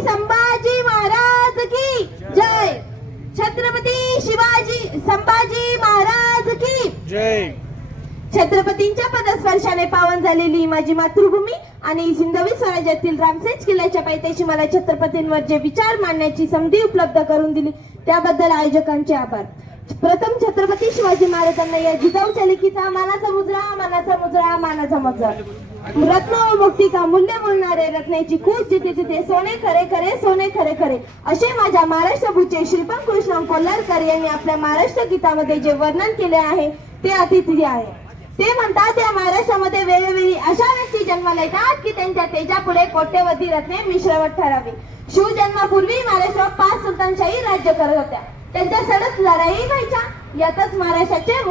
संभाजी महाराज की जय। छत्रपती शिवाजी संभाजी महाराज की। जय। छत्रपतींच्या पदस्पर्शाने पावन झालेली माझी मातृभूमी आणि सिंधवी स्वराज्यातील रामसेज किल्ल्याच्या पायथ्याशी मला छत्रपतींवर जे विचार मांडण्याची संधी उपलब्ध करून दिली त्याबद्दल आयोजकांचे आभार. प्रथम छत्रपती शिवाजी महाराजांना या जिजाऊच्या लेखीचा मानाचा मुजरा मानाचा मुजरा मानाचा मुजरा. रत्न व मुक्ती का मूल्य बोलणारे रत्नाची खूप जिथे जिथे सोने खरे खरे सोने खरे खरे. असे माझ्या महाराष्ट्र भूचे शिल्पम कृष्ण कोल्हारकर यांनी आपल्या महाराष्ट्र गीतामध्ये जे वर्णन केले आहे ते अतिथी आहे. ते म्हणतात या महाराष्ट्रामध्ये वेळोवेळी अशा व्यक्ती जन्माला येतात की त्यांच्या तेजापुढे कोट्यवधी रत्ने मिश्रवत ठरावी. शिवजन्मापूर्वी महाराष्ट्रात पाच सुलतानशाही राज्य करत होत्या. त्यांच्या सडक लढाई व्हायच्या. यातच महाराष्ट्राचे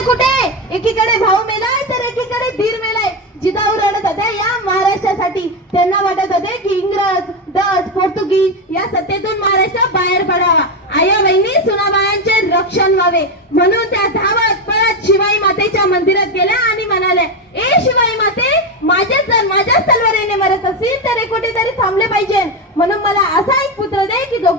कुठे? एकीकडे भाऊ मेलाय तर एकीकडे धीर मेलाय. जिजाऊ रडत होते या महाराष्ट्रासाठी. त्यांना वाटत होते की इंग्रज डच पोर्तुगीज या सत्तेतून महाराष्ट्र बाहेर पडावा. आया बहिणी सुनाबायांचे रक्षण व्हावे. म्हणून त्या धावत परत शिवाई मातेच्या मंदिरात गेल्या आणि म्हणाल्या ए शिवाई माते माझे जर माझ्याच तलवारीने मरत असतील तर कुठेतरी थांबले पाहिजे. म्हणून मला असा एक पुत्र दे की जो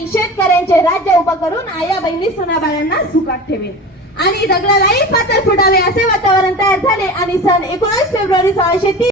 आणि शेतकऱ्यांचे राज्य उभं करून आया बहिणी सुनाबाळांना सुखात ठेवेल आणि दगडालाही पातर फुटावे असे वातावरण तयार झाले. आणि सन एकोणीस फेब्रुवारी सोळाशे तीस